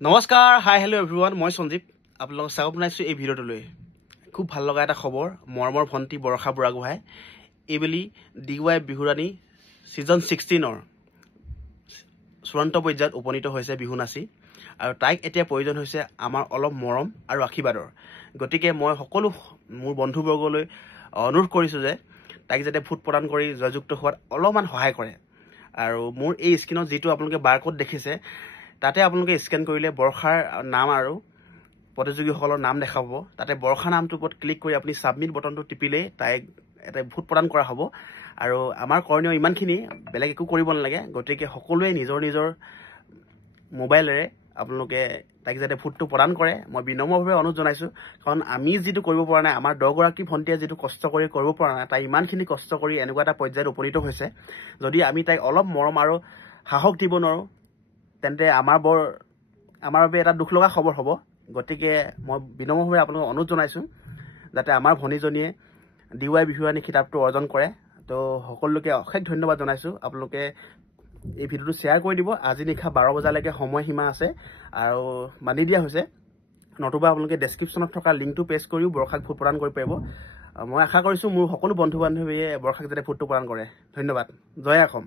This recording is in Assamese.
নমস্কাৰ, হাই হেল্ল' এভৰিৱান, মই সঞ্জীৱ। আপোনালোকক স্বাগতম জনাইছোঁ এই ভিডিঅ'টোলৈ। খুব ভাল লগা এটা খবৰ, মৰমৰ ভণ্টি বৰষা বুঢ়াগোহাঁই এইবেলি DY বিহুৰাণী ছিজন 16ৰ চূড়ান্ত পৰ্যায়ত উপনীত হৈছে বিহু নাচি, আৰু তাইক এতিয়া প্ৰয়োজন হৈছে আমাৰ অলপ মৰম আৰু আশীৰ্বাদৰ। গতিকে মই সকলো মোৰ বন্ধুবৰ্গলৈ অনুৰোধ কৰিছোঁ যে তাইক যাতে ভোট প্ৰদান কৰি জয়যুক্ত হোৱাত অলপমান সহায় কৰে। আৰু মোৰ এই স্ক্ৰীণত যিটো আপোনালোকে বাৰকোড দেখিছে, তাতে আপোনালোকে স্কেন কৰিলে বৰষাৰ নাম আৰু প্ৰতিযোগীসকলৰ নাম দেখা পাব। তাতে বৰষা নামটোৰ ওপৰত ক্লিক কৰি আপুনি ছাবমিট বটনটো টিপিলেই তাইক এটা ভোট প্ৰদান কৰা হ'ব। আৰু আমাৰ কৰণীয় ইমানখিনি, বেলেগ একো কৰিব নালাগে। গতিকে সকলোৱে নিজৰ নিজৰ মোবাইলেৰে আপোনালোকে তাইক যাতে ভোটটো প্ৰদান কৰে, মই বিনম্ৰভাৱে অনুৰোধ জনাইছোঁ। কাৰণ আমি যিটো কৰিব পৰা নাই, আমাৰ 10গৰাকী ভণ্টিয়ে যিটো কষ্ট কৰি কৰিব পৰা নাই, তাই ইমানখিনি কষ্ট কৰি এনেকুৱা এটা পৰ্যায়ত উপনীত হৈছে। যদি আমি তাইক অলপ মৰম আৰু সাহস দিব নোৱাৰোঁ, তেন্তে আমাৰ বাবে এটা দুখ লগা খবৰ হ'ব। গতিকে মই বিনম্ৰভাৱে আপোনালোকক অনুৰোধ জনাইছোঁ যাতে আমাৰ ভনীজনীয়ে DY বিহুৰাণী খিতাপটো অৰ্জন কৰে। তো সকলোকে অশেষ ধন্যবাদ জনাইছোঁ। আপোনালোকে এই ভিডিঅ'টো শ্বেয়াৰ কৰি দিব। আজি নিশা 12 বজালৈকে সময়সীমা আছে আৰু বান্ধি দিয়া হৈছে। নতুবা আপোনালোকে ডেছক্ৰিপশ্যনত থকা লিংকটো প্ৰেছ কৰিও বৰষাক ভোট প্ৰদান কৰিব পাৰিব। মই আশা কৰিছোঁ মোৰ সকলো বন্ধু বান্ধৱীয়ে বৰষাক যাতে ভোটটো প্ৰদান কৰে। ধন্যবাদ। জয় অসম।